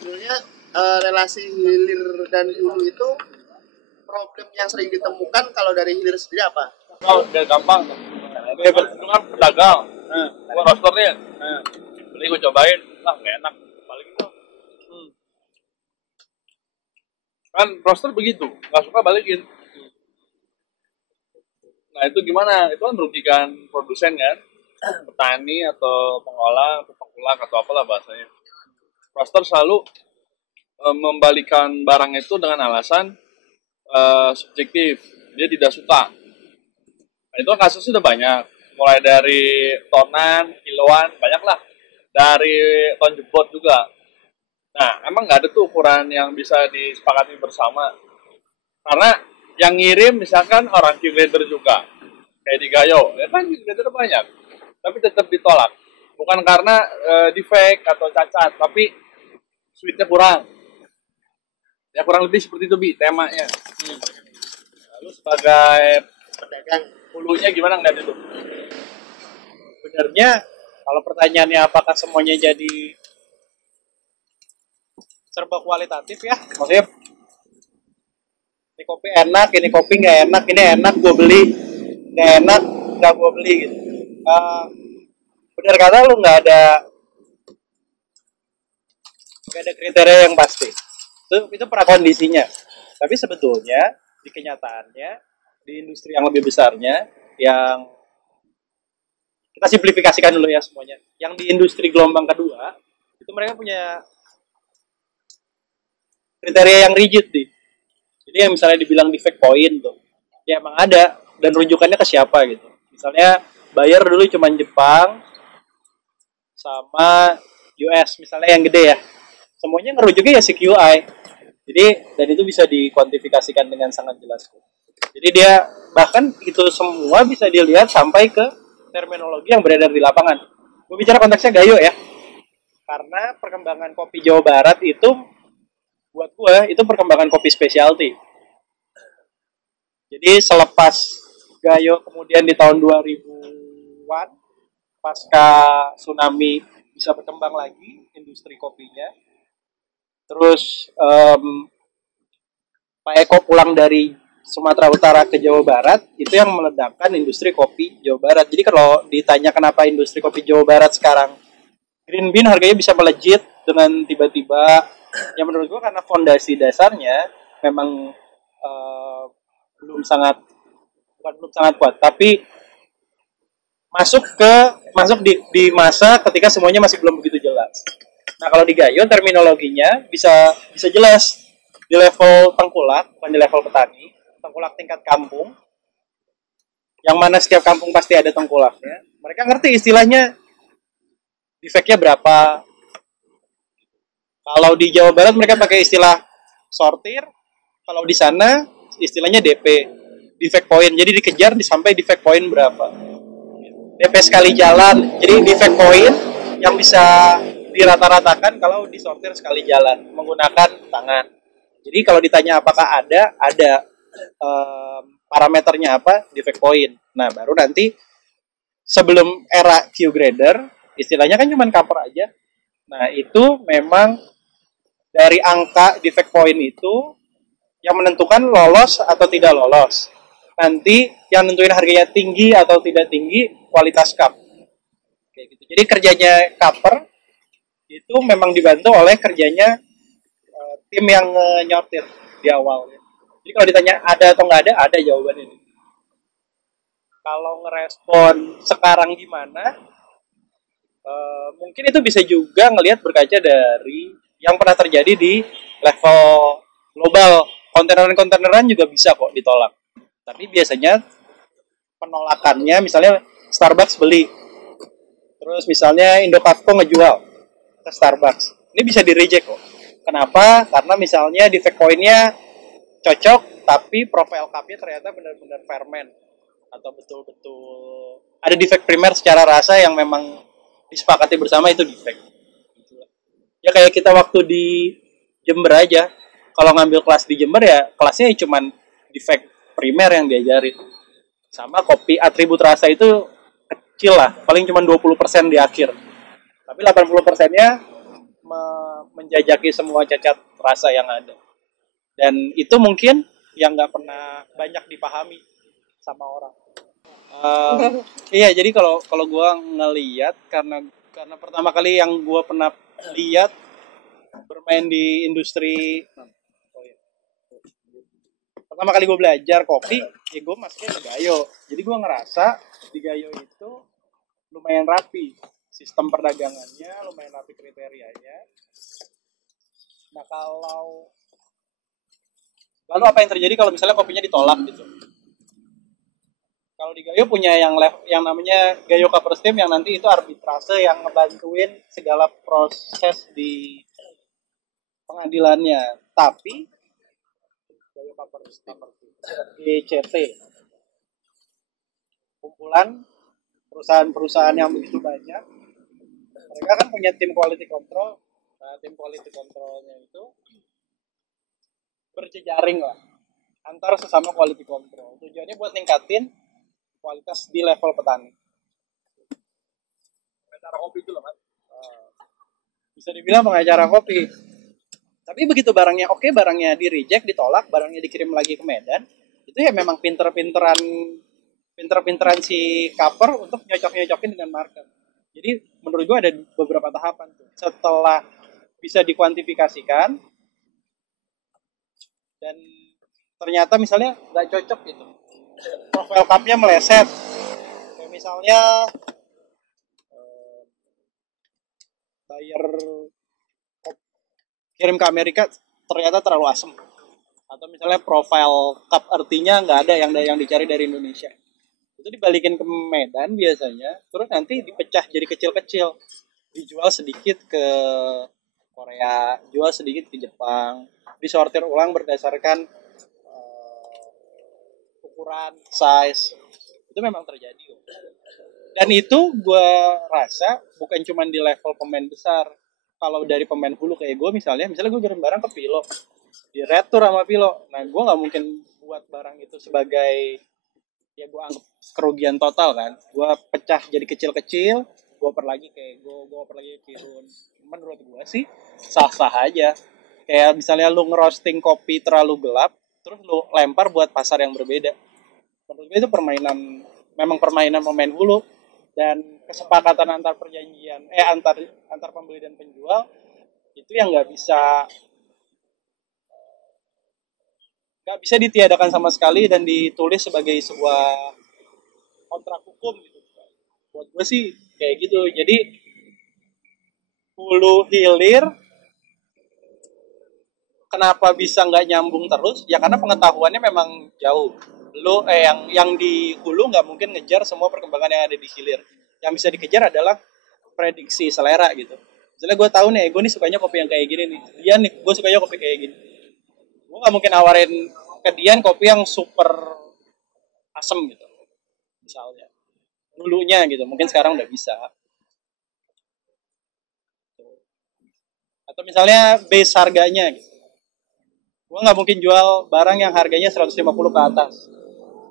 Sebenarnya relasi hilir dan hulu itu problem yang sering ditemukan kalau dari hilir sendiri apa? Oh, udah gampang. Dia kan pedagang. Gua roasternya. Beli gua cobain, lah nggak enak. Paling itu. Kan roaster begitu, nggak suka balikin. Nah itu gimana? Itu kan merugikan produsen kan, petani atau pengolah atau pengkulak atau apalah bahasanya. Roaster selalu membalikan barang itu dengan alasan subjektif, dia tidak suka. Nah, itu kan kasusnya udah banyak, mulai dari tonan, kiloan, banyak lah. Dari ton jebot juga. Nah, emang nggak ada tuh ukuran yang bisa disepakati bersama. Karena yang ngirim misalkan orang Q-grader juga, kayak di Gayo, ya kan Q-grader banyak, tapi tetap ditolak. Bukan karena defect atau cacat, tapi sweetnya kurang. Ya kurang lebih seperti itu, Bi, temanya. Lalu sebagai Pedagang. hulunya gimana ngeliat itu? Sebenarnya kalau pertanyaannya apakah semuanya jadi serba kualitatif ya, maksudnya ini kopi enak, ini kopi nggak enak, ini enak gue beli, nggak enak nggak gue beli gitu. Benar kata lu nggak ada kriteria yang pasti. Itu prakondisinya. Tapi sebetulnya di kenyataannya di industri yang lebih besarnya, yang kita simplifikasikan dulu ya semuanya, yang di industri gelombang kedua itu mereka punya kriteria yang rigid nih. Jadi yang misalnya dibilang defect point tuh, ya emang ada, dan rujukannya ke siapa gitu. Misalnya buyer dulu cuma Jepang sama US misalnya yang gede ya, semuanya ngerujuknya ya CQI. Jadi dan itu bisa dikuantifikasikan dengan sangat jelas. Jadi dia bahkan itu semua bisa dilihat sampai ke terminologi yang beredar di lapangan. Gue bicara konteksnya Gayo ya, karena perkembangan kopi Jawa Barat itu buat gue itu perkembangan kopi specialty. Jadi selepas Gayo kemudian di tahun 2000-an pasca tsunami bisa berkembang lagi industri kopinya. Terus Pak Eko pulang dari Sumatera Utara ke Jawa Barat, itu yang meledakkan industri kopi Jawa Barat. Jadi kalau ditanya kenapa industri kopi Jawa Barat sekarang green bean harganya bisa melejit dengan tiba-tiba, ya menurut gua karena fondasi dasarnya memang belum sangat kuat, tapi masuk di masa ketika semuanya masih belum begitu jelas. Nah kalau di Gayo terminologinya bisa jelas di level tengkulak, bukan di level petani, tengkulak tingkat kampung, yang mana setiap kampung pasti ada tengkulaknya. Mereka ngerti istilahnya defect-nya berapa. Kalau di Jawa Barat mereka pakai istilah sortir, kalau di sana istilahnya DP, defect point. Jadi dikejar sampai defect point berapa. DP sekali jalan, jadi defect point yang bisa dirata-ratakan kalau disortir sekali jalan menggunakan tangan. Jadi kalau ditanya apakah ada parameternya apa, defect point. Nah baru nanti sebelum era Q-grader istilahnya kan cuma cover aja. Nah itu memang dari angka defect point itu yang menentukan lolos atau tidak lolos. Nanti yang nentuin harganya tinggi atau tidak tinggi kualitas cup. Kayak gitu. Jadi kerjanya cover itu memang dibantu oleh kerjanya tim yang nyortir di awal. Jadi kalau ditanya ada atau nggak ada jawabannya. Kalau ngerespon sekarang gimana, mungkin itu bisa juga ngelihat berkaca dari yang pernah terjadi di level global. Konteneran juga bisa kok ditolak. Tapi biasanya penolakannya misalnya Starbucks beli, terus misalnya Indokafko ngejual ke Starbucks, ini bisa di reject kok. Kenapa? Karena misalnya defect point-nya cocok, tapi profile cup-nya ternyata benar-benar ferment atau betul-betul ada defect primer secara rasa yang memang disepakati bersama itu defect. Ya kayak kita waktu di Jember aja, kalau ngambil kelas di Jember ya kelasnya cuma defect primer yang diajarin. Sama kopi atribut rasa itu kecil lah, paling cuma 20% di akhir. Tapi 80%-nya menjajaki semua cacat rasa yang ada. Dan itu mungkin yang nggak pernah banyak dipahami sama orang. Iya, jadi kalau gue ngeliat karena pertama kali yang gue pernah lihat bermain di industri, pertama kali gue belajar kopi, ya gue masuknya ke Gayo. Jadi gue ngerasa di Gayo itu lumayan rapi, sistem perdagangannya lumayan rapi, kriterianya. Nah lalu apa yang terjadi kalau misalnya kopinya ditolak gitu? Kalau di Gayo punya yang namanya Gayo Cover Steam, yang nanti itu arbitrase yang ngebantuin segala proses di pengadilannya. Tapi Gayo Cover Steam, GCT, kumpulan perusahaan-perusahaan yang begitu banyak. Mereka kan punya tim quality control. Nah, tim quality controlnya itu berjejaring lah antar sesama quality control. Tujuannya buat ningkatin kualitas di level petani. Pengacara kopi itu loh, Mas. Bisa dibilang pengacara kopi. Tapi begitu barangnya oke, barangnya di reject, ditolak, barangnya dikirim lagi ke Medan, itu ya memang pinter-pinteran si cover untuk nyocok-nyocokin dengan market. Jadi menurut gue ada beberapa tahapan tuh. Setelah bisa dikuantifikasikan dan ternyata misalnya nggak cocok gitu, profile cupnya meleset, kayak misalnya buyer kirim ke Amerika ternyata terlalu asem, atau misalnya profile cup artinya nggak ada yang dicari dari Indonesia, itu dibalikin ke Medan biasanya, terus nanti dipecah jadi kecil-kecil, dijual sedikit ke Korea, jual sedikit ke Jepang, disortir ulang berdasarkan ukuran, size. Itu memang terjadi. Dan itu gue rasa bukan cuma di level pemain besar. Kalau dari pemain hulu kayak gue misalnya gue kirim barang ke Pilo, di retur sama Pilo. Nah, gue nggak mungkin buat barang itu sebagai, ya gue anggap kerugian total kan. Gue pecah jadi kecil-kecil, gue oper lagi ke Kirun. Menurut gue sih sah-sah aja. Kayak misalnya lu ngerosting kopi terlalu gelap, terus lu lempar buat pasar yang berbeda. Menurut gue itu memang permainan pemain hulu, dan kesepakatan antar perjanjian antar pembeli dan penjual itu yang nggak bisa ditiadakan sama sekali dan ditulis sebagai sebuah kontrak hukum gitu. Buat gue sih kayak gitu. Jadi hulu hilir kenapa bisa nggak nyambung terus? Ya karena pengetahuannya memang jauh. Yang di hulu nggak mungkin ngejar semua perkembangan yang ada di hilir. Yang bisa dikejar adalah prediksi selera gitu. Misalnya gue tahu nih, gue nih sukanya kopi yang kayak gini nih. Dia nih, gue sukanya kopi kayak gini. Gue nggak mungkin nawarin ke Dian kopi yang super asem gitu. Misalnya. Dulunya gitu, mungkin sekarang udah bisa. Atau misalnya base harganya gitu. Gue nggak mungkin jual barang yang harganya 150 ke atas.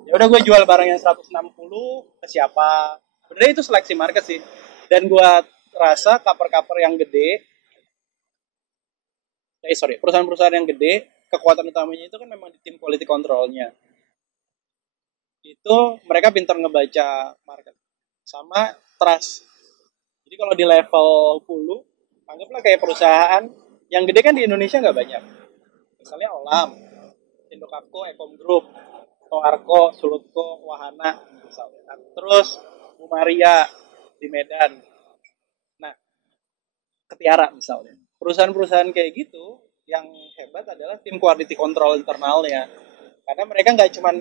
Ya udah gue jual barang yang 160 ke siapa. Sebenarnya itu seleksi market sih. Dan gue rasa cover-cover yang gede, perusahaan-perusahaan yang gede, kekuatan utamanya itu kan memang di tim quality controlnya. Itu mereka pintar ngebaca market. Sama trust. Jadi kalau di level hulu, anggaplah kayak perusahaan yang gede kan di Indonesia nggak banyak. Misalnya Olam, Indokapko, Ekom Group, Toarko, Sulutko, Wahana, misalnya. Terus Umaria di Medan. Nah, Ketiara misalnya. Perusahaan-perusahaan kayak gitu yang hebat adalah tim quality control internalnya. Karena mereka nggak cuma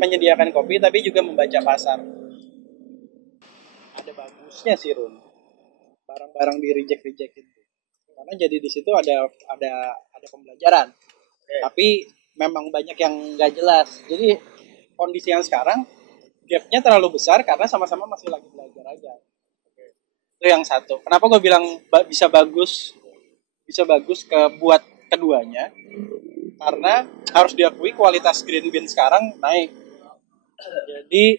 menyediakan kopi, tapi juga membaca pasar. Ada bagusnya sih Run, barang-barang di reject itu. Karena jadi di situ ada pembelajaran. Tapi memang banyak yang nggak jelas. Jadi kondisi yang sekarang gapnya terlalu besar karena sama-sama masih lagi belajar aja. Itu yang satu. Kenapa gue bilang bisa bagus buat keduanya? Karena harus diakui kualitas green bean sekarang naik. Jadi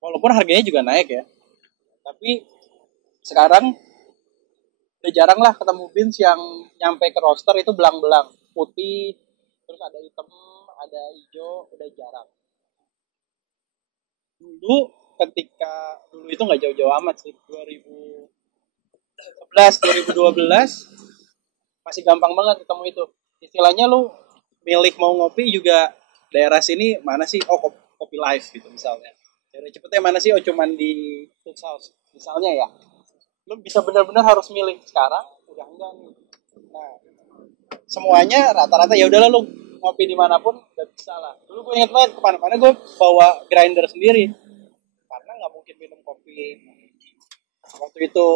walaupun harganya juga naik ya, tapi sekarang Udah jarang lah ketemu beans yang nyampe ke roaster itu belang-belang putih, terus ada hitam, ada hijau, udah jarang. Dulu ketika dulu itu nggak jauh-jauh amat sih, 2011, 2012 masih gampang banget ketemu itu. Istilahnya lu milih mau ngopi juga daerah sini mana sih? Oh, kopi live gitu misalnya. Daerah cepetnya mana sih? Oh, cuman di Foods House misalnya ya. Lu bisa benar-benar harus milih. Sekarang udah enggak nih. Nah, semuanya rata-rata ya udahlah lu ngopi dimanapun udah bisa lah. Dulu gue inget banget kemana-mana gue bawa grinder sendiri karena nggak mungkin minum kopi. Waktu itu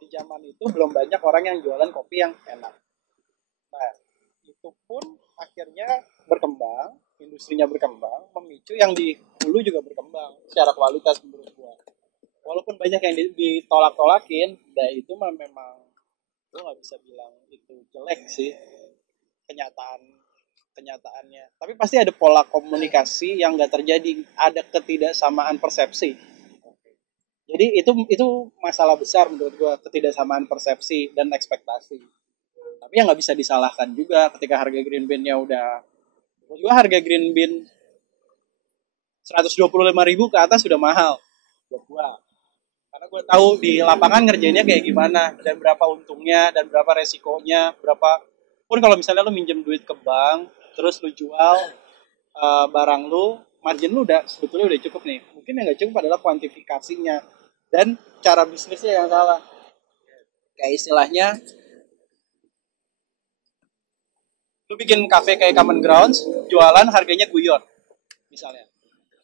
di zaman itu belum banyak orang yang jualan kopi yang enak. Nah, itu pun akhirnya berkembang, industrinya berkembang, memicu yang di hulu juga berkembang secara kualitas menurut gua. Walaupun banyak yang ditolak-tolakin, nah itu memang gua nggak bisa bilang itu jelek sih kenyataannya. Tapi pasti ada pola komunikasi yang nggak terjadi, ada ketidaksamaan persepsi. Jadi itu masalah besar menurut gua, ketidaksamaan persepsi dan ekspektasi. Tapi yang nggak bisa disalahkan juga ketika harga green bean-nya udah, menurut gua harga green bean 125.000 ke atas sudah mahal buat gua. Karena gua tahu di lapangan ngerjainnya kayak gimana dan berapa untungnya dan berapa resikonya, berapa pun kalau misalnya lu minjem duit ke bank terus lu jual barang lu, margin lu udah sebetulnya udah cukup nih. Mungkin yang nggak cukup adalah kuantifikasinya dan cara bisnisnya yang salah. Kayak istilahnya lu bikin kafe kayak Common Grounds, jualan harganya guyon misalnya,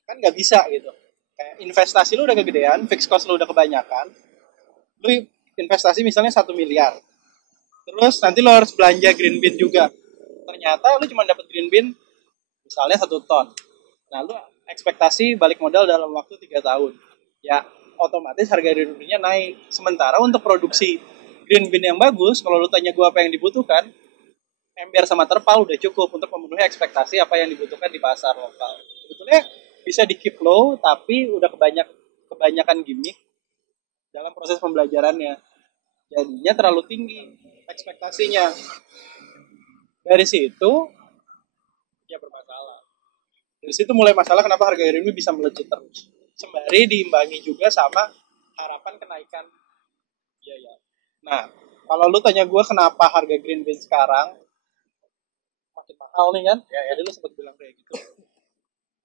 kan nggak bisa gitu. Kayak investasi lu udah kegedean, fixed cost lu udah kebanyakan, lu investasi misalnya 1 miliar, terus nanti lu harus belanja green bean juga, ternyata lu cuma dapat green bean misalnya 1 ton. Nah lu ekspektasi balik modal dalam waktu 3 tahun, ya otomatis harga green bean-nya naik. Sementara untuk produksi green bean yang bagus, kalau lu tanya gua apa yang dibutuhkan, ember sama terpal udah cukup untuk memenuhi ekspektasi apa yang dibutuhkan di pasar lokal. Sebetulnya bisa di keep low, tapi udah kebanyakan gimmick dalam proses pembelajarannya. Jadinya terlalu tinggi ekspektasinya. Dari situ ya bermasalah. Dari situ mulai masalah kenapa harga green bean bisa melejit terus. Sembari diimbangi juga sama harapan kenaikan biaya. Nah, kalau lu tanya gue kenapa harga green bean sekarang makin mahal nih kan, ya dulu sempat bilang kayak gitu.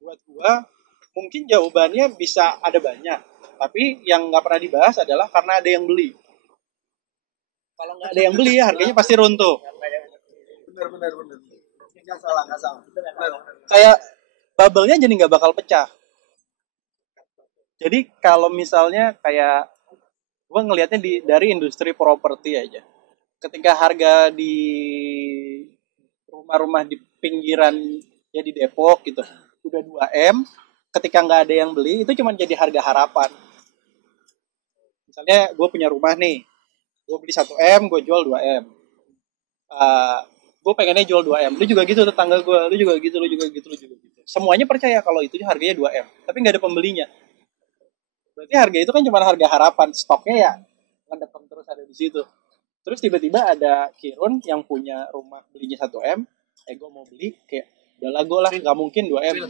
Buat gua mungkin jawabannya bisa ada banyak, tapi yang nggak pernah dibahas adalah karena ada yang beli. Kalau nggak ada yang beli ya harganya pasti runtuh. Bener. Nggak salah. Kayak bubble-nya jadi nggak bakal pecah. Jadi kalau misalnya kayak gua ngelihatnya dari industri properti aja, ketika harga di rumah-rumah di pinggiran ya di Depok gitu udah 2M, ketika nggak ada yang beli itu cuma jadi harga harapan. Misalnya gue punya rumah nih, gue beli 1M, gue jual 2M. Gue pengennya jual 2M, lu juga gitu, tetangga gue, lu juga gitu. Semuanya percaya kalau itu harganya 2M, tapi nggak ada pembelinya. Berarti harga itu kan cuma harga harapan, stoknya ya ngedepeng terus ada di situ. Terus tiba-tiba ada Kirun yang punya rumah belinya 1M, gue mau beli, kayak udah lagu lah, nggak mungkin 2M.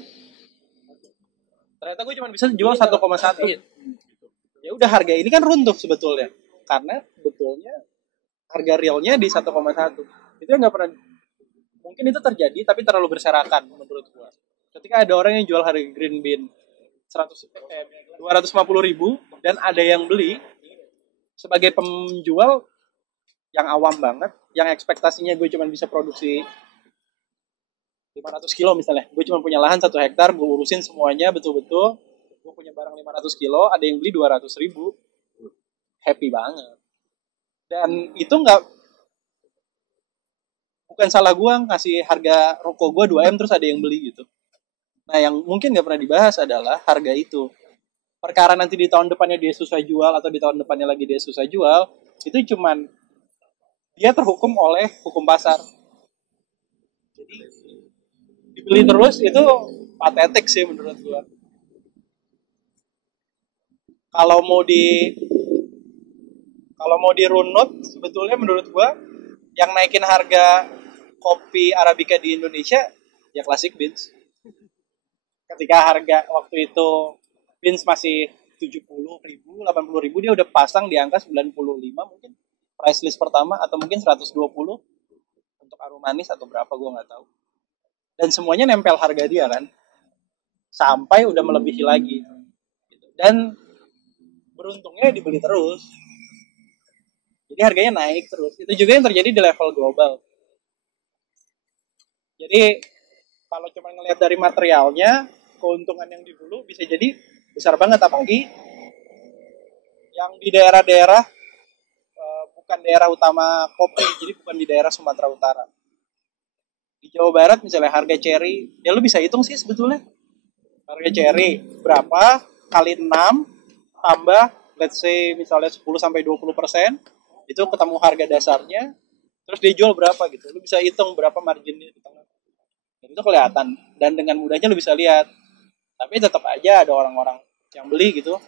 Ternyata gue cuma bisa jual 1,1. Ya udah harga ini kan runtuh sebetulnya, karena sebetulnya harga realnya di 1,1. Itu nggak pernah, mungkin itu terjadi tapi terlalu berserakan menurut gue. Ketika ada orang yang jual harga green bean 250.000 dan ada yang beli, sebagai penjual yang awam banget, yang ekspektasinya gue cuma bisa produksi 500 kilo misalnya, gue cuma punya lahan 1 hektar, gue urusin semuanya betul-betul, gue punya barang 500 kilo, ada yang beli 200.000, happy banget. Dan itu bukan salah gue ngasih harga rokok gue 2M terus ada yang beli gitu. Nah yang mungkin gak pernah dibahas adalah harga itu. Perkara nanti di tahun depannya dia susah jual atau di tahun depannya lagi dia susah jual, itu cuman dia terhukum oleh hukum pasar. Jadi dibeli terus itu patetik sih menurut gua. Kalau mau dirunut, sebetulnya menurut gua yang naikin harga kopi Arabica di Indonesia ya Classic Beans. Ketika harga waktu itu Beans masih 70.000, 80.000, dia udah pasang di angka 95 mungkin price list pertama, atau mungkin 120 untuk aromanis atau berapa gue nggak tahu. Dan semuanya nempel harga dia kan, sampai udah melebihi lagi. Dan beruntungnya dibeli terus, jadi harganya naik terus. Itu juga yang terjadi di level global. Jadi kalau cuma ngelihat dari materialnya, keuntungan yang di hulu bisa jadi besar banget, apalagi yang di daerah-daerah bukan daerah utama kopi, jadi bukan di daerah Sumatera Utara. Di Jawa Barat misalnya harga cherry, ya lu bisa hitung sih sebetulnya. Harga cherry berapa kali 6 tambah let's say misalnya 10-20%, itu ketemu harga dasarnya, terus dia jual berapa gitu. Lu bisa hitung berapa marginnya di tengah. Dan itu kelihatan, dan dengan mudahnya lu bisa lihat. Tapi tetap aja ada orang-orang yang beli gitu.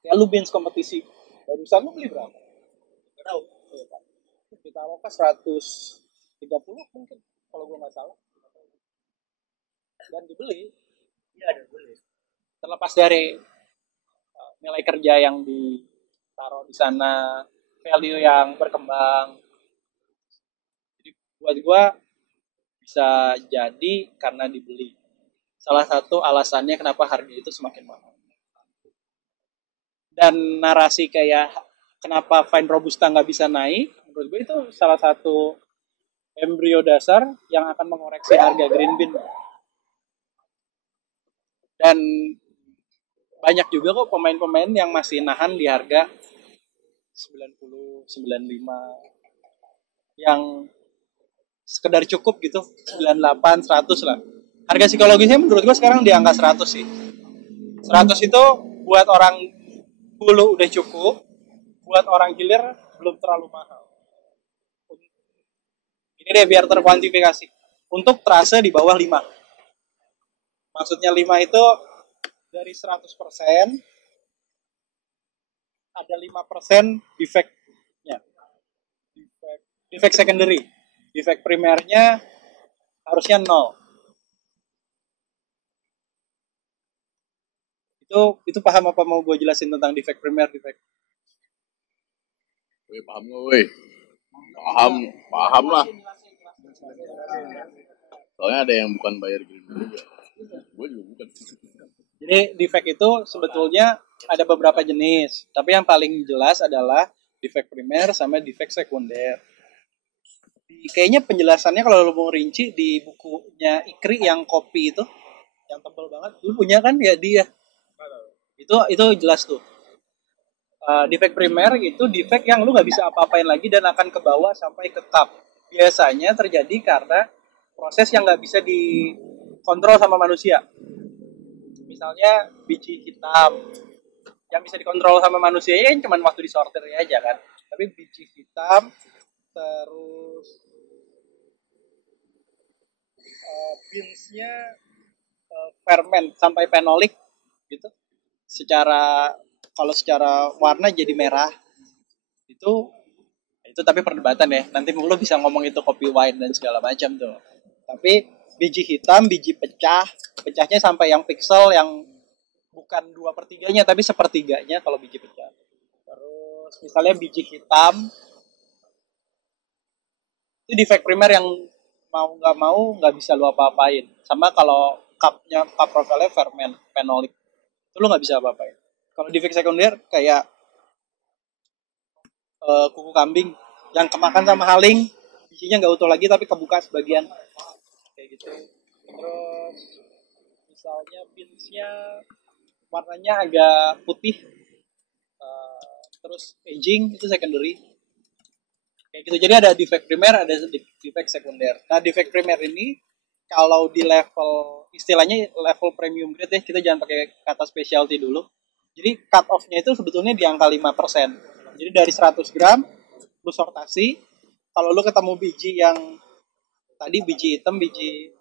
Kayak lu Beans kompetisi, barusan lu beli berapa? Gak tahu. Kita aloka 130 mungkin kalau gue nggak salah. Dan dibeli. Iya, dibeli. Terlepas dari nilai kerja yang ditaruh di sana, value yang berkembang. Jadi buat gue bisa jadi karena dibeli. Salah satu alasannya kenapa harga itu semakin mahal. Dan narasi kayak kenapa Vine Robusta nggak bisa naik, menurut gue itu salah satu embrio dasar yang akan mengoreksi harga green bean. Dan banyak juga kok pemain-pemain yang masih nahan di harga 90, 95, yang sekedar cukup gitu, 98, 100 lah. Harga psikologisnya menurut gue sekarang di angka 100 sih. 100 itu buat orang hulu udah cukup, buat orang hilir belum terlalu mahal. Ini deh biar terkuantifikasi. Untuk trase di bawah 5. Maksudnya 5 itu dari 100% ada 5% defect-nya. Defect secondary. Defect primernya harusnya 0. Itu paham apa mau gue jelasin tentang defect primer, defect? Woi, paham nggak, woi? Paham lah. Soalnya ada yang bukan bayar green juga. Gue juga bukan. Jadi defect itu sebetulnya ada beberapa jenis, tapi yang paling jelas adalah defect primer sama defect sekunder. Kayaknya penjelasannya kalau lo mau rinci di bukunya Ikri yang kopi itu, yang tebal banget, lu punya kan ya dia? Itu jelas tuh. Defect primer itu defect yang lu nggak bisa apa-apain lagi dan akan ke bawah sampai ke cup. Biasanya terjadi karena proses yang nggak bisa dikontrol sama manusia. Misalnya biji hitam yang bisa dikontrol sama manusia ya cuma waktu disortir aja kan. Tapi biji hitam terus beansnya ferment sampai fenolik gitu. Kalau secara warna jadi merah itu tapi perdebatan ya, nanti lo bisa ngomong itu kopi wine dan segala macam tuh. Tapi biji hitam, biji pecahnya sampai yang pixel yang bukan 2/3-nya tapi 1/3-nya kalau biji pecah. Terus misalnya biji hitam itu defect primer yang mau nggak bisa lo apa-apain. Sama kalau cup profilnya ferment fenolik, itu lo nggak bisa apa-apain. Kalau defect sekunder kayak kuku kambing yang kemakan sama haling, bijinya nggak utuh lagi tapi kebuka sebagian kayak gitu. Terus misalnya beansnya warnanya agak putih, terus aging itu secondary kayak gitu. Jadi ada defect primer, ada defect sekunder. Nah defect primer ini kalau di level istilahnya level premium grade ya, kita jangan pakai kata specialty dulu. Jadi cut off-nya itu sebetulnya di angka 5%. Jadi dari 100 gram, lu sortasi. Kalau lu ketemu biji yang tadi biji hitam, biji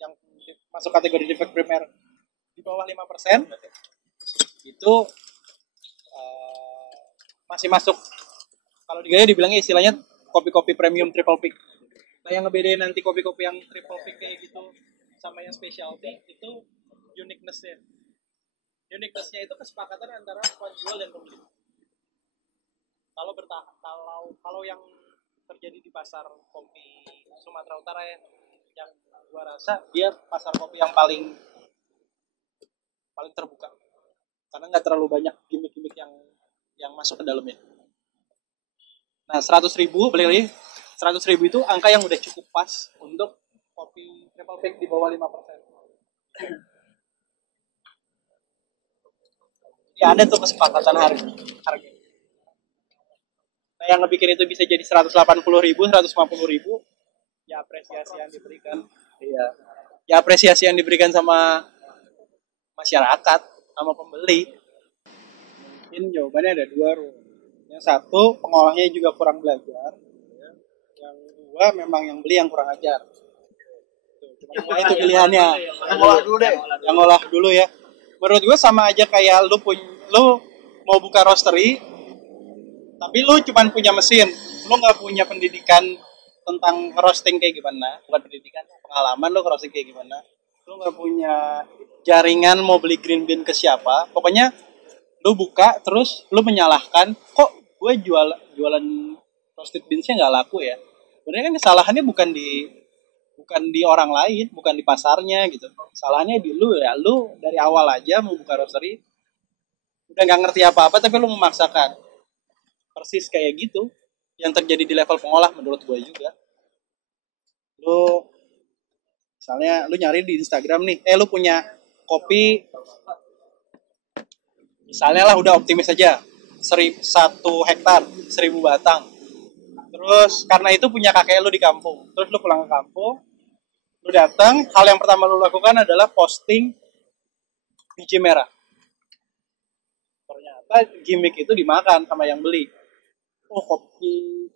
yang masuk kategori defect primer di bawah 5%, itu masih masuk Kalau di Gayo dibilangnya istilahnya kopi-kopi premium triple pick. Nah, yang ngebedain nanti kopi-kopi yang triple pick kayak gitu sama yang specialty itu uniqueness-nya. Uniqueness-nya itu kesepakatan antara penjual dan pembeli. Kalau yang terjadi di pasar kopi Sumatera Utara ya, yang gua rasa dia pasar kopi yang paling terbuka. Karena nggak terlalu banyak gimmick-gimmick yang masuk ke dalamnya. Nah, 100.000 beli lagi. 100.000 itu angka yang udah cukup pas untuk kopi triple pick di bawah 5%. Ya ada tuh kesepakatan harga. Nah, yang ngebikin itu bisa jadi 180.000, 150.000, ya apresiasi yang diberikan. Iya. Ya apresiasi yang diberikan sama masyarakat, sama pembeli. Mungkin jawabannya ada dua, Ru. Yang satu, pengolahnya juga kurang belajar. Yang dua, memang yang beli yang kurang ajar. Cuma itu pilihannya. Yang olah dulu deh. Yang olah dulu ya. Menurut gue sama aja kayak lu mau buka roastery, tapi lu cuma punya mesin, lu nggak punya pendidikan tentang roasting kayak gimana, bukan pendidikan, pengalaman lu roasting kayak gimana, lu nggak punya jaringan mau beli green bean ke siapa, pokoknya lu buka terus lu menyalahkan, kok gue jualan roasted beansnya nggak laku ya. Sebenarnya kan kesalahannya bukan di orang lain, bukan di pasarnya gitu. Salahnya di lu ya. Lu dari awal aja mau buka roastery udah nggak ngerti apa-apa tapi lu memaksakan. Persis kayak gitu yang terjadi di level pengolah menurut gue juga. Lu misalnya lu nyari di Instagram nih, lu punya kopi misalnya lah udah optimis aja 1 hektar 1.000 batang. Terus karena itu punya kakek lu di kampung, terus lu pulang ke kampung, lu datang, hal yang pertama lu lakukan adalah posting biji merah. Ternyata gimmick itu dimakan sama yang beli. Oh, kopi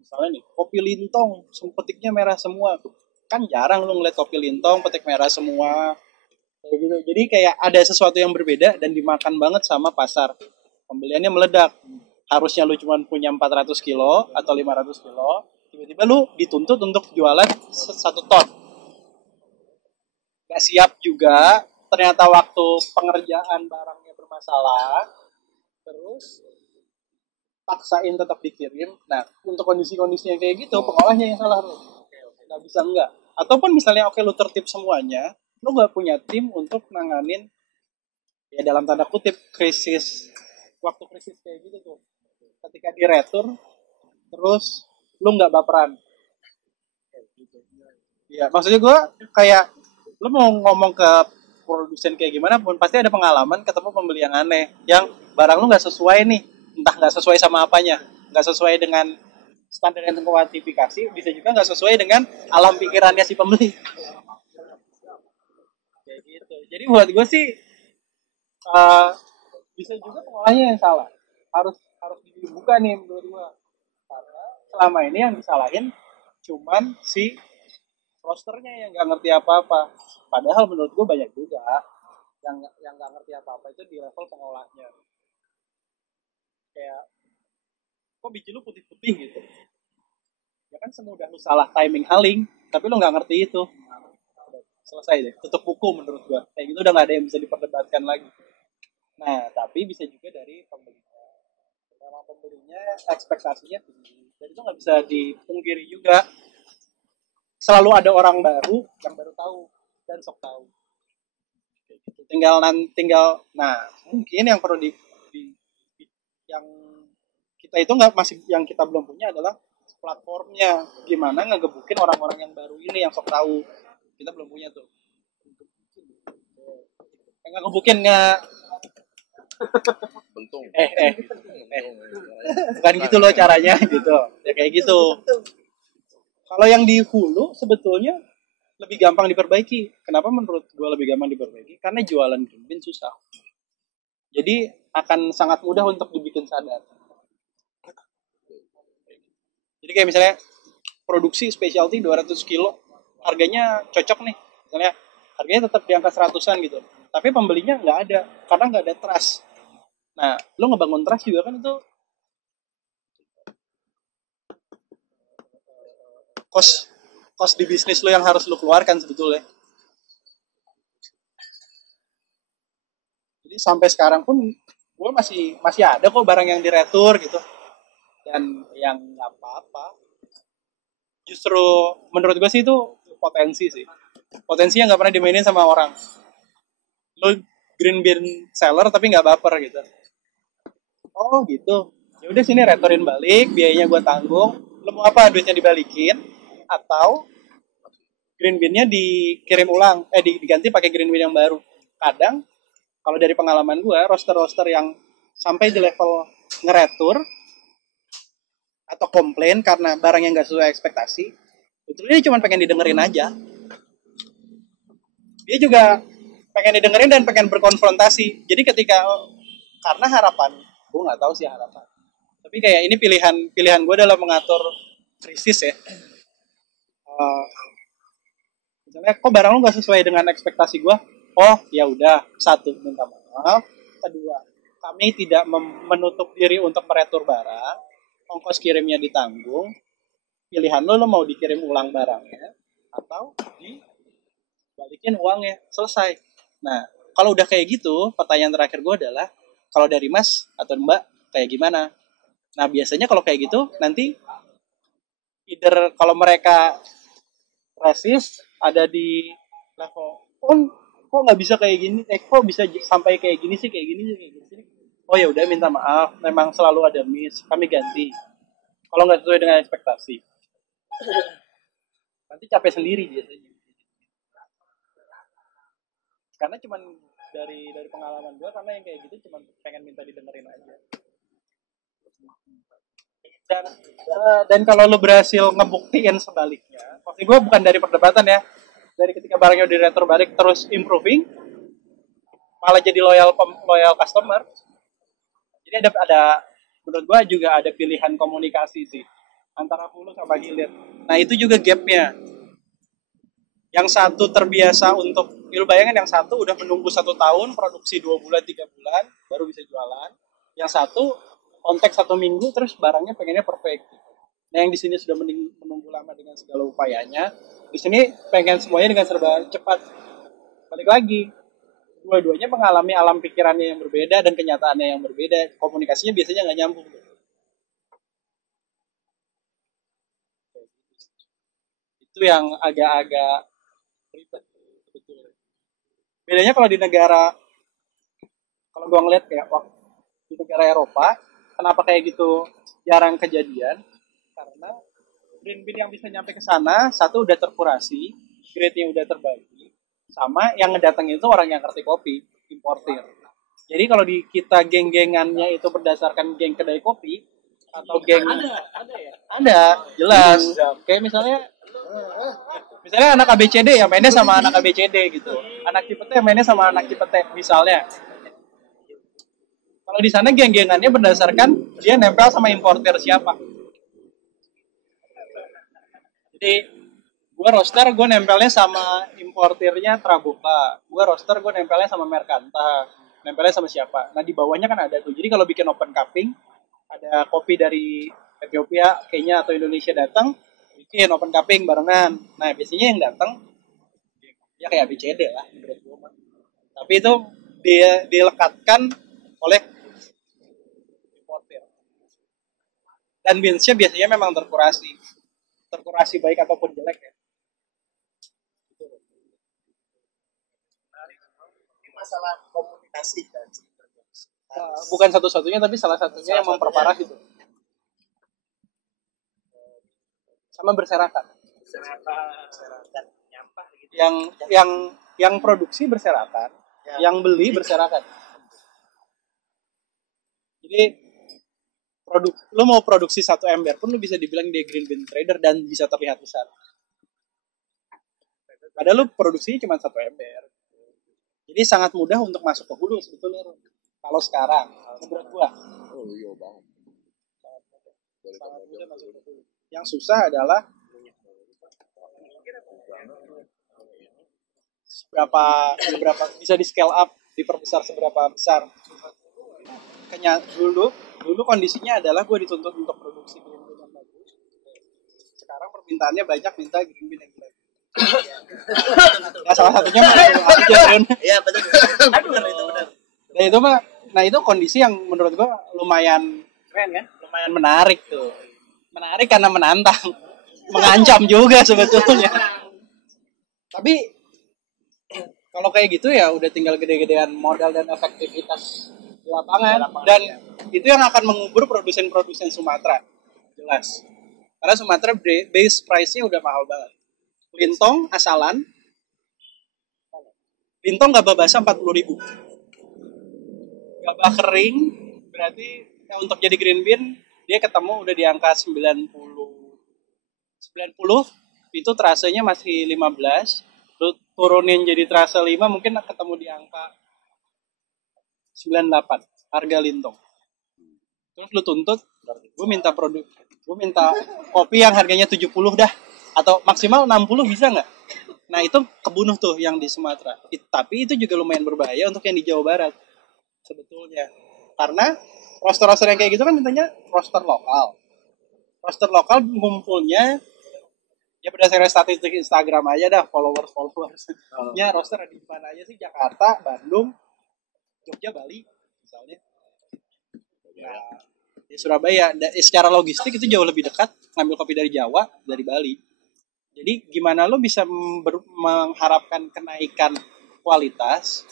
misalnya nih, kopi lintong, petiknya merah semua. Kan jarang lu ngeliat kopi lintong, petik merah semua. Kayak gitu. Jadi kayak ada sesuatu yang berbeda dan dimakan banget sama pasar. Pembeliannya meledak. Harusnya lu cuma punya 400 kilo atau 500 kilo, tiba-tiba lu dituntut untuk jualan 1 ton. Gak siap juga, ternyata waktu pengerjaan barangnya bermasalah, terus paksain tetap dikirim. Nah, untuk kondisi-kondisi yang kayak gitu, pengolahnya yang salah. Gak bisa enggak. Ataupun misalnya oke lu tertib semuanya, lu gak punya tim untuk nanganin, ya dalam tanda kutip, waktu krisis kayak gitu tuh. Ketika diretur, terus lu gak baperan. Ya, maksudnya gue kayak, lu mau ngomong ke produsen kayak gimana pun, pasti ada pengalaman ketemu pembeli yang aneh, yang barang lu gak sesuai nih, entah gak sesuai sama apanya, gak sesuai dengan standar yang kuantifikasi, bisa juga gak sesuai dengan alam pikirannya si pembeli. Kayak gitu. Jadi buat gue sih, bisa juga pengolahnya yang salah. Harus dibuka nih menurut gue. Karena selama ini yang disalahin cuman si rosternya yang nggak ngerti apa-apa. Padahal menurut gue banyak juga yang nggak ngerti apa-apa itu di level pengolahnya. Kayak kok biji lu putih-putih gitu. Ya kan semudah lu salah timing haling, tapi lu nggak ngerti itu. Selesai deh, tutup buku menurut gue. Kayak gitu udah nggak ada yang bisa diperdebatkan lagi. Nah, tapi bisa juga dari pembelinya. Memang pembelinya ekspektasinya tinggi. Dan itu nggak bisa dipungkiri juga. Selalu ada orang baru yang baru tahu dan sok tahu. Tinggal mungkin yang perlu yang kita itu nggak masih yang kita belum punya adalah platformnya. Gimana ngegebukin orang-orang yang baru ini yang sok tahu. Kita belum punya tuh. Ngegebukin Bentung. Bukan gitu loh caranya gitu. Ya kayak gitu. Kalau yang di hulu sebetulnya lebih gampang diperbaiki. Kenapa menurut gue lebih gampang diperbaiki? Karena jualan green bean susah. Jadi akan sangat mudah untuk dibikin sadar. Jadi kayak misalnya produksi specialty 200 kilo, harganya cocok nih. Misalnya harganya tetap di angka 100-an gitu. Tapi pembelinya nggak ada, karena nggak ada trust. Nah, lo ngebangun trust juga kan itu cost di bisnis lo yang harus lo keluarkan sebetulnya. Jadi sampai sekarang pun gue masih ada kok barang yang diretur gitu, dan yang nggak apa-apa. Justru menurut gue sih itu potensi yang nggak pernah dimainin sama orang. Lo green bean seller tapi nggak baper gitu. Oh gitu, ya udah sini retorin balik, biayanya gue tanggung. Lo mau apa, duitnya dibalikin atau green bean-nya dikirim ulang, diganti pakai green bean yang baru. Kadang kalau dari pengalaman gue, roster yang sampai di level ngeretur atau komplain karena barang yang nggak sesuai ekspektasi, itu dia cuma pengen didengerin aja. Dia juga pengen didengerin dan pengen berkonfrontasi. Jadi ketika karena harapan, gue nggak tahu sih harapan, tapi kayak ini pilihan gue dalam mengatur krisis ya. Misalnya kok barang lu nggak sesuai dengan ekspektasi gue, oh ya udah, satu, minta maaf. Kedua, kami tidak menutup diri untuk meretur barang, ongkos kirimnya ditanggung. Pilihan lo mau dikirim ulang barangnya atau dibalikin uangnya, selesai. Nah kalau udah kayak gitu, pertanyaan terakhir gue adalah, kalau dari Mas atau Mbak kayak gimana? Nah biasanya kalau kayak gitu nanti either kalau mereka resist ada di level kok nggak bisa kayak gini, kok bisa sampai kayak gini sih. Oh ya udah, minta maaf, memang selalu ada miss, kami ganti kalau nggak sesuai dengan ekspektasi. Nanti capek sendiri biasanya, karena cuman dari pengalaman gue, karena yang kayak gitu cuman pengen minta didengerin aja. Dan kalau lo berhasil ngebuktiin sebaliknya, maksud gue bukan dari perdebatan ya, dari ketika barangnya udah diretur balik terus improving, malah jadi loyal customer. Jadi ada menurut gue juga ada pilihan komunikasi sih antara hulu sama hilir. Nah itu juga gapnya. Yang satu terbiasa untuk, lu bayangin yang satu udah menunggu 1 tahun, produksi 2 bulan 3 bulan baru bisa jualan. Yang satu kontak 1 minggu terus barangnya pengennya perfect. Nah yang di sini sudah menunggu lama dengan segala upayanya, di sini pengen semuanya dengan serba cepat. Balik lagi, dua-duanya mengalami alam pikirannya yang berbeda dan kenyataannya yang berbeda. Komunikasinya biasanya nggak nyambung. Itu yang agak-agak ribet. Bedanya kalau di negara, kalau gua ngeliat kayak di negara Eropa, kenapa kayak gitu jarang kejadian? Karena green bean yang bisa nyampe ke sana, satu udah terkurasi, grade-nya udah terbagi, sama yang ngedatengin itu orang yang ngerti kopi, importir. Jadi kalau di kita geng-gengannya itu berdasarkan geng kedai kopi atau geng ada jelas. Kayak misalnya anak ABCD ya mainnya sama anak ABCD gitu, anak Cipete mainnya sama anak Cipete misalnya. Kalau di sana geng-gengannya berdasarkan dia nempel sama importer siapa. Jadi gue roster gue nempelnya sama importirnya Trabuka, gue roster gue nempelnya sama Merkanta, nempelnya sama siapa. Nah di bawahnya kan ada tuh. Jadi kalau bikin open cupping, ada kopi dari Ethiopia, Kenya atau Indonesia datang, bikin open cupping barengan. Nah biasanya yang datang ya kayak BCD lah menurut gue. Tapi itu dia dilekatkan oleh importir. Dan beans-nya biasanya memang terkurasi baik ataupun jelek ya. Ini masalah komunikasi kan. Bukan satu-satunya tapi salah satunya yang memperparah itu. Sama berserakan. Nyampah gitu. Yang produksi berserakan, yang beli berserakan. Jadi lu mau produksi 1 ember pun lu bisa dibilang dia green bean trader dan bisa terlihat besar. Padahal lu produksinya cuma 1 ember. Jadi sangat mudah untuk masuk ke hulu sebetulnya. Kalau sekarang, menurut gua. Oh iya banget. Sangat mudah masuk ke hulu. Yang susah adalah seberapa bisa di scale up, diperbesar seberapa besar. Dulu kondisinya adalah gue dituntut untuk produksi green bean yang bagus. sekarang permintaannya banyak minta green bean yang jelek. Ya salah satunya aja kan. Iya betul. Benar itu benar. Nah itu mah, nah itu kondisi yang menurut gua lumayan Keren kan? lumayan menarik tuh. Menarik karena menantang, mengancam juga sebetulnya. Tapi kalau kayak gitu ya udah tinggal gede-gedean modal dan efektivitas di lapangan. Dan itu yang akan mengubur produsen-produsen Sumatera. Jelas. Karena Sumatera base price-nya udah mahal banget. Lintong asalan. Lintong gabah basah 40.000. Gabah kering berarti ya, untuk jadi green bean dia ketemu udah di angka 90 itu terasanya masih 15. Lu turunin jadi terasa 5 mungkin ketemu di angka 98 harga lintong. Terus lu tuntut, gue minta kopi yang harganya 70 dah atau maksimal 60 bisa nggak? Nah itu kebunuh tuh yang di Sumatera. Tapi itu juga lumayan berbahaya untuk yang di Jawa Barat sebetulnya. Karena roster-roster yang kayak gitu kan mintanya roster lokal. Roster lokal ngumpulnya ya berdasarkan statistik Instagram aja dah, followers-followersnya roster di mana aja sih? Jakarta, Bandung, Jogja, Bali misalnya. Ya, di Surabaya secara logistik itu jauh lebih dekat ngambil kopi dari Jawa dari Bali. Jadi gimana lo bisa mengharapkan kenaikan kualitas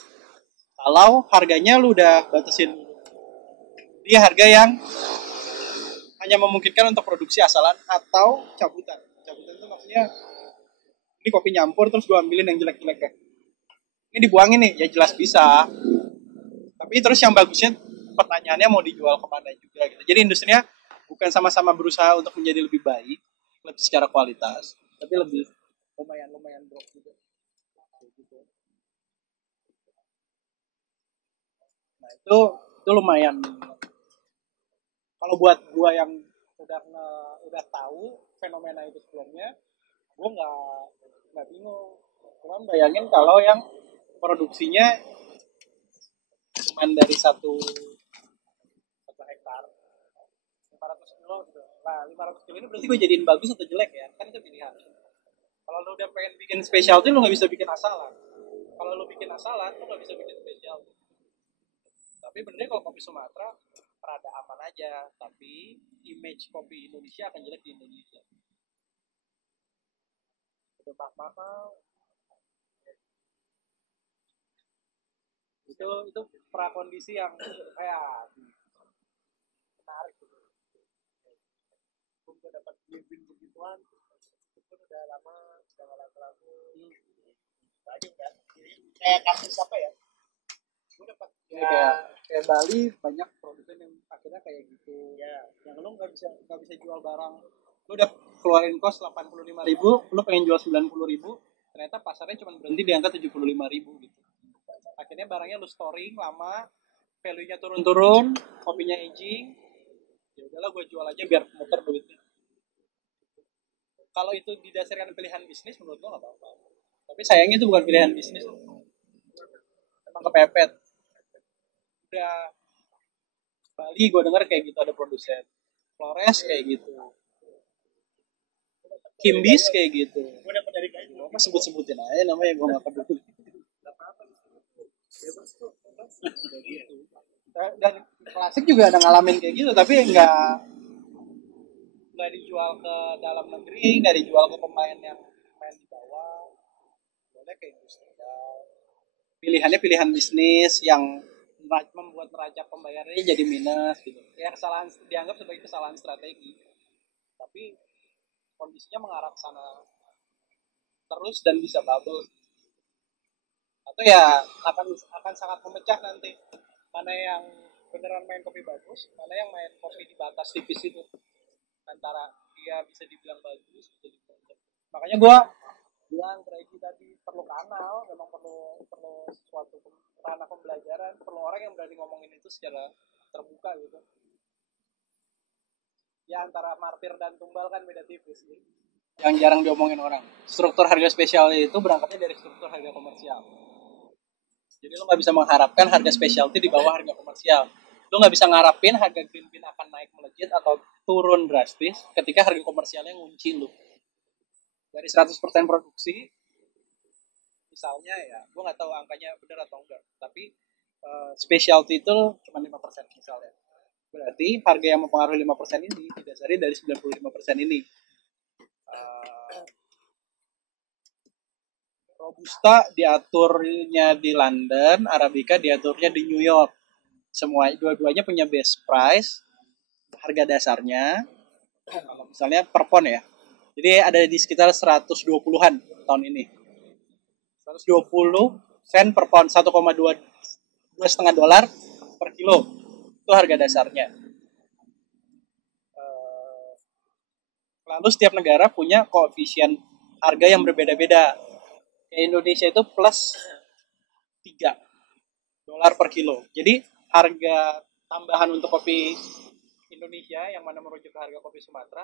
kalau harganya lo udah batasin dia harga yang hanya memungkinkan untuk produksi asalan atau cabutan. Cabutan itu maksudnya ini kopi nyampur terus gue ambilin yang jelek-jelek ya. Ini dibuangin nih, ya jelas bisa. Tapi terus yang bagusnya pertanyaannya mau dijual kemana juga gitu. Jadi industrinya bukan sama-sama berusaha untuk menjadi lebih baik, lebih secara kualitas, tapi lebih lumayan drop juga. Gitu. Nah itu lumayan. Kalau buat gua yang udah tahu fenomena itu sebelumnya, gua nggak bingung. Cuman bayangin kalau yang produksinya cuman dari satu hektar 500 kilo gitu. Nah 500 kilo ini berarti gue jadiin bagus atau jelek ya? Kan itu pilihan. Kalau lu udah pengen bikin specialty lu nggak bisa bikin asalan. Kalau lu bikin asalan lu nggak bisa bikin specialty. Tapi benernya kalau kopi Sumatera rada aman aja, tapi image kopi Indonesia akan jelek di Indonesia. Udah mahal. Itu prakondisi yang kayak menarik gitu. Gue dapat bimbing begituan, itu udah lama, udah laku. Banyak kan? Kayak kasus apa ya? Gue dapat kayak Bali banyak produsen yang akhirnya kayak gitu. Ya, yang lu nggak bisa jual barang. Lu udah keluarin kos 85.000, lu pengen jual 90.000, ternyata pasarnya cuma berhenti di angka 75.000 gitu. Akhirnya barangnya lu storing lama, value-nya turun-turun, kopinya aging. Ya udahlah gue jual aja biar muter duitnya. Kalau itu didasarkan pilihan bisnis menurut gue nggak apa-apa. Tapi sayangnya itu bukan pilihan bisnis. Emang kepepet. Udah Bali gue dengar kayak gitu ada produsen. Flores kayak gitu. Kimbis kayak gitu. Gue dapat dari kayak gitu. Mas sebut-sebutin aja namanya gue nggak peduli. Dan klasik juga ada ngalamin kayak gitu tapi nggak dijual ke dalam negeri, nggak dijual ke pemain yang main di bawah. Boleh kayak industrial. Pilihannya pilihan bisnis yang membuat neraca pembayarannya jadi minus gitu. Ya kesalahan dianggap sebagai kesalahan strategi. Tapi kondisinya mengarah ke sana terus dan bisa bubble. Atau ya akan sangat memecah nanti mana yang beneran main kopi bagus, mana yang main kopi di batas tipis itu antara dia bisa dibilang bagus jadi bagus. Makanya gue bilang Regi tadi perlu kanal, memang perlu suatu ranah pembelajaran, perlu orang yang berani ngomongin itu secara terbuka gitu. Ya antara martir dan tumbal kan beda tipis gitu. Yang jarang diomongin orang. Struktur harga spesial itu berangkatnya dari struktur harga komersial. Jadi lo nggak bisa mengharapkan harga specialty di bawah harga komersial. Lo nggak bisa ngarapin harga green bean akan naik melejit atau turun drastis ketika harga komersialnya ngunci lo. Dari 100% produksi, misalnya ya, gue nggak tahu angkanya benar atau enggak, tapi specialty itu cuma 5% misalnya. Berarti harga yang mempengaruhi 5% ini didasari dari 95% ini. Robusta diaturnya di London, Arabica diaturnya di New York. Semua dua-duanya punya base price, harga dasarnya misalnya per pon ya. Jadi ada di sekitar 120-an tahun ini. 120 sen per pon, 2,5 dolar per kilo. Itu harga dasarnya. Lalu setiap negara punya koefisien harga yang berbeda-beda. Indonesia itu plus 3 dolar per kilo. Jadi harga tambahan untuk kopi Indonesia yang mana merujuk ke harga kopi Sumatera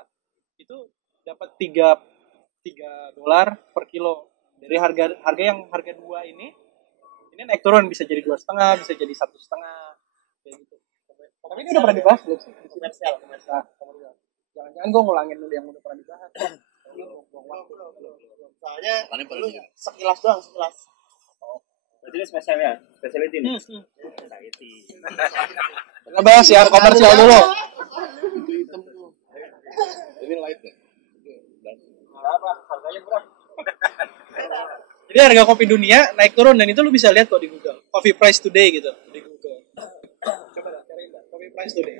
itu dapat 3 dolar per kilo. Dari harga yang harga 2 ini naik turun, bisa jadi 2,5, bisa jadi 1,5 kayak gitu. Tapi ini udah pernah dibahas belum sih? Komersial. Jangan-jangan gue ngulangin dulu yang udah pernah dibahas. Soalnya Makanya pada lu dia. sekilas doang, sekilas. Berarti ini spesial ya? Specialty nih? Specialty. Kita bahas yang komersial dulu. Itu hitam tuh. Ini light ya. Berapa? Harganya berapa? Jadi harga kopi dunia naik turun, dan itu lu bisa lihat kok di Google. Coffee price today gitu di Google. Coba dah cariin dah, coffee price today.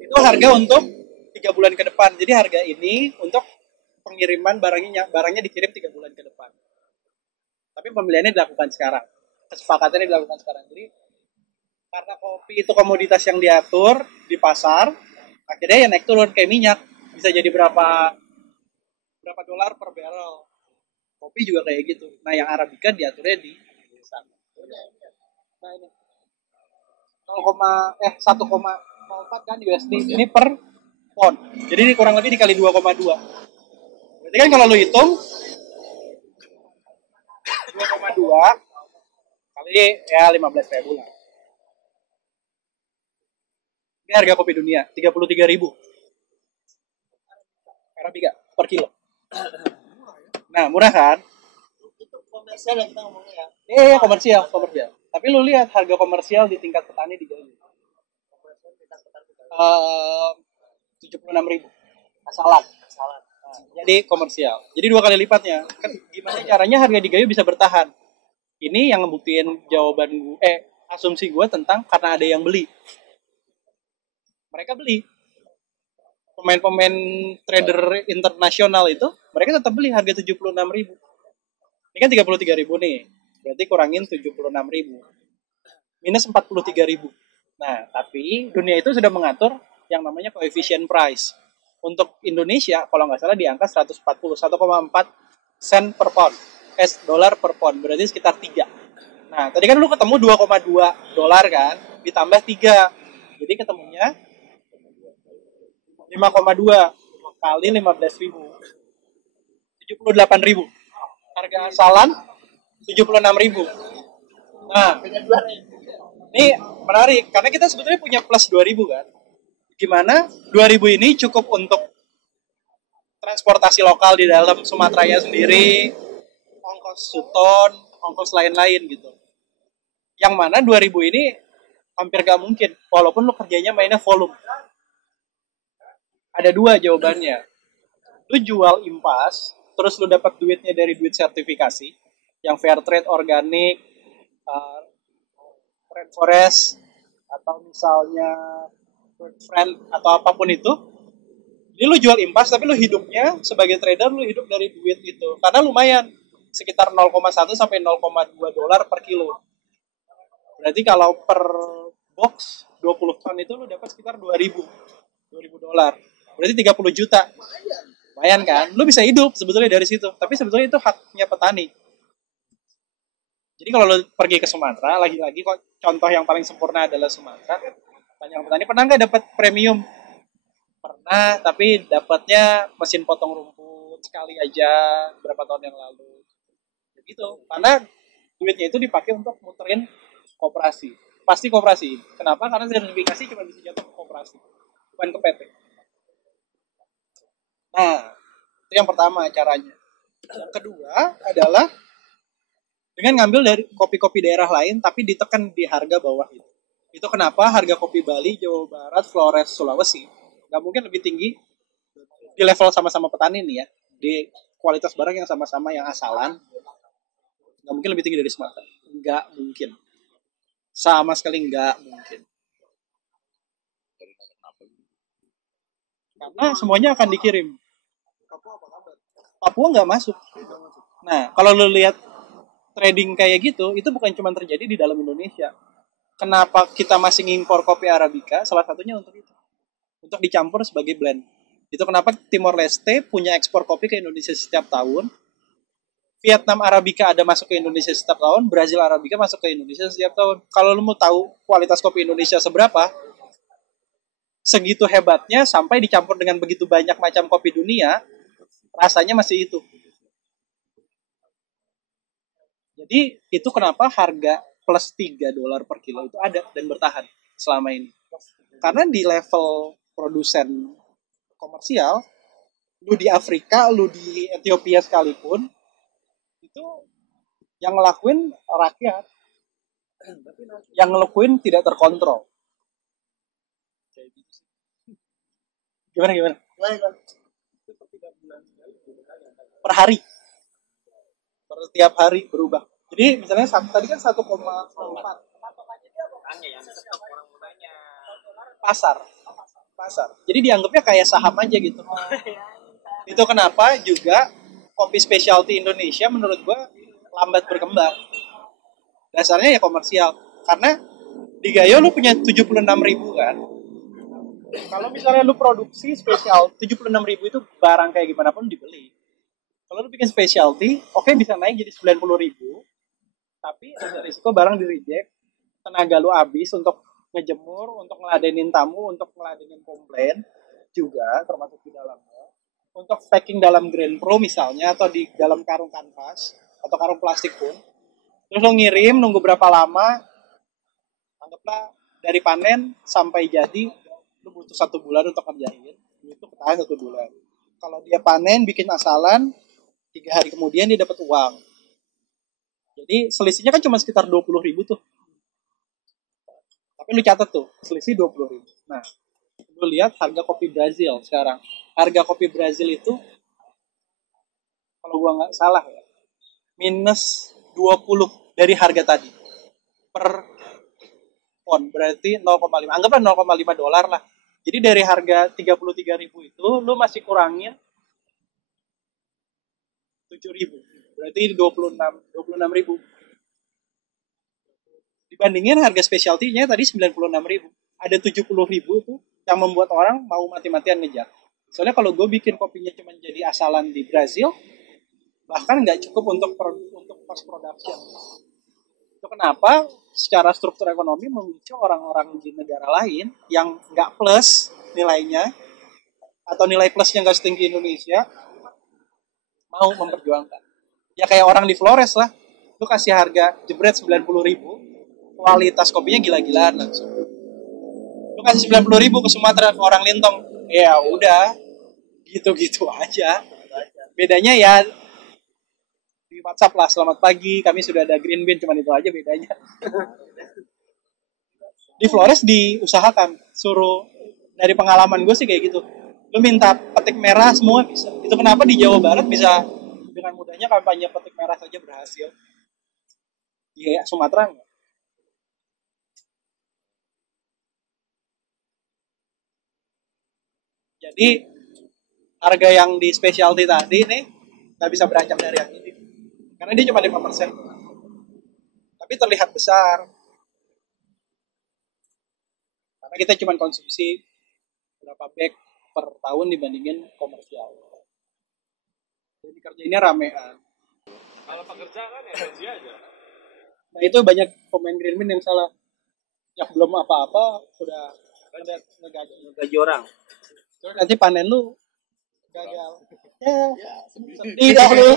Itu harga untuk 3 bulan ke depan. Jadi harga ini untuk pengiriman barangnya dikirim 3 bulan ke depan. Tapi pembeliannya dilakukan sekarang. Kesepakatannya dilakukan sekarang. Jadi karena kopi itu komoditas yang diatur di pasar, akhirnya ya naik turun kayak minyak. Bisa jadi berapa dolar per barrel. Kopi juga kayak gitu. Nah, yang Arabica diaturnya di sana. Nah, ini 1,04 kan USD ini per pon. Jadi ini kurang lebih dikali 2,2. Berarti kan kalau lu hitung 2,2 kali ya 15.000 lah. Ini harga kopi dunia 33.000 Arabica per kilo. Nah, murah kan? Itu komersial yang kita ngomongnya ya. Iya, komersial. Tapi lu lihat harga komersial di tingkat petani di Gayo. 76.000 asalan. Nah, jadi komersial. Jadi 2 kali lipatnya. Kan gimana caranya harga di Gayo bisa bertahan? Ini yang ngebuktiin asumsi gue tentang karena ada yang beli. Mereka beli. Pemain-pemain trader internasional itu mereka tetap beli harga 76.000. Ini kan 33.000 nih. Berarti kurangin 76.000. Minus 43.000. Nah, tapi dunia itu sudah mengatur yang namanya coefficient price. Untuk Indonesia kalau nggak salah di angka 1,4 sen per pound. Dolar per pound. Berarti sekitar 3. Nah, tadi kan lu ketemu 2,2 dolar kan, ditambah 3. Jadi ketemunya 5,2 kali 15.000. 78.000. Harga asalan 76.000. Nah, ini menarik karena kita sebetulnya punya plus 2.000 kan. Gimana 2.000 ini cukup untuk transportasi lokal di dalam Sumateranya sendiri, ongkos suton, ongkos lain-lain gitu. Yang mana 2.000 ini hampir gak mungkin walaupun lu kerjanya mainnya volume. Ada 2 jawabannya. Lu jual impas, terus lu dapat duitnya dari duit sertifikasi yang fair trade, organik, rainforest, atau misalnya bird friend atau apapun itu. Jadi lu jual impas tapi lu hidupnya sebagai trader lu hidup dari duit itu. Karena lumayan sekitar 0,1 sampai 0,2 dolar per kilo. Berarti kalau per box 20 ton itu lu dapat sekitar 2.000 dolar. Berarti 30 juta. Lumayan kan? Lu bisa hidup sebetulnya dari situ. Tapi sebetulnya itu haknya petani. Jadi kalau lu pergi ke Sumatera, lagi-lagi kok contoh yang paling sempurna adalah Sumatera. Tanya petani, pernah nggak dapat premium? Pernah, tapi dapatnya mesin potong rumput sekali aja berapa tahun yang lalu. Begitu. Karena duitnya itu dipakai untuk muterin koperasi. Pasti koperasi. Kenapa? Karena sertifikasi cuma bisa jatuh ke koperasi, bukan ke PT. Nah, Itu yang pertama caranya. Yang kedua adalah dengan ngambil dari kopi-kopi daerah lain tapi ditekan di harga bawah itu. Itu kenapa harga kopi Bali, Jawa Barat, Flores, Sulawesi nggak mungkin lebih tinggi di level sama-sama petani nih ya. Di kualitas barang yang sama-sama yang asalan nggak mungkin lebih tinggi dari Sumatera. Nggak mungkin. Sama sekali nggak mungkin. Karena semuanya akan dikirim. Papua nggak masuk. Nah, kalau lo lihat trading kayak gitu, itu bukan cuma terjadi di dalam Indonesia. Kenapa kita masih ngimpor kopi Arabica? Salah satunya untuk itu. Untuk dicampur sebagai blend. Itu kenapa Timor Leste punya ekspor kopi ke Indonesia setiap tahun. Vietnam Arabica ada masuk ke Indonesia setiap tahun. Brazil Arabica masuk ke Indonesia setiap tahun. Kalau lo mau tahu kualitas kopi Indonesia seberapa, segitu hebatnya sampai dicampur dengan begitu banyak macam kopi dunia, rasanya masih itu. Jadi itu kenapa harga plus $3 per kilo itu ada dan bertahan selama ini. Karena di level produsen komersial, lu di Afrika, lu di Ethiopia sekalipun, itu yang ngelakuin rakyat. Yang ngelakuin tidak terkontrol. Gimana? Per hari. Per tiap hari berubah. Jadi misalnya tadi kan 1,4 pasar. Jadi dianggapnya kayak saham aja gitu. Itu kenapa juga kopi specialty Indonesia menurut gua lambat berkembang. Dasarnya ya komersial. Karena di Gayo lu punya 76.000 kan. Kalau misalnya lu produksi spesial 76.000 itu barang kayak gimana pun dibeli. Kalau lu bikin specialty, oke bisa naik jadi 90.000. Tapi ada risiko barang di reject, tenaga lu habis untuk ngejemur, untuk ngeladenin tamu, untuk ngeladenin komplain juga termasuk di dalamnya. Untuk packing dalam Grand Pro misalnya atau di dalam karung kanvas atau karung plastik pun. Terus lu ngirim nunggu berapa lama? Anggaplah dari panen sampai jadi lu butuh 1 bulan untuk kerjain. Itu ketahan 1 bulan. Kalau dia panen bikin asalan 3 hari kemudian dia dapat uang. Jadi selisihnya kan cuma sekitar 20.000 tuh. Tapi lu catat tuh, selisih 20.000. Nah, lu lihat harga kopi Brazil sekarang. Harga kopi Brazil itu kalau gua nggak salah ya, minus 20 dari harga tadi per pon, berarti 0,5. Anggaplah $0,5 lah. Jadi dari harga 33.000 itu lu masih kurangin 7.000. Berarti 26.000. Dibandingin harga specialty-nya tadi 96.000. Ada 70.000 tuh yang membuat orang mau mati-matian ngejar. Soalnya kalau gue bikin kopinya cuma jadi asalan di Brazil, bahkan nggak cukup untuk post production. Itu kenapa secara struktur ekonomi memicu orang-orang di negara lain yang nggak plus nilainya atau nilai plusnya nggak setinggi Indonesia mau memperjuangkan. Ya kayak orang di Flores lah, lu kasih harga jebret 90.000, kualitas kopinya gila-gilaan langsung. Lu kasih 90.000 ke Sumatera ke orang Lintong, ya udah gitu-gitu aja. Bedanya ya di WhatsApp lah, selamat pagi, kami sudah ada green bean, cuman itu aja bedanya. Di Flores diusahakan, suruh dari pengalaman gue sih kayak gitu. Lu minta petik merah semua bisa. Itu kenapa di Jawa Barat bisa dengan mudahnya kampanye petik merah saja berhasil. Iya, Sumatera enggak. Jadi harga yang di specialty tadi nih nggak bisa beranjak dari yang ini. Karena dia cuma 5%. Tapi terlihat besar. Karena kita cuma konsumsi berapa bag per tahun dibandingin komersial. Jadi kerjanya ramean. Kalau pekerja kan ya gaji aja. Nah itu banyak pemain green bean yang salah. Yang belum apa-apa sudah Gaji orang. Terus nanti panen lu gagal. Ya, sedih dah lu.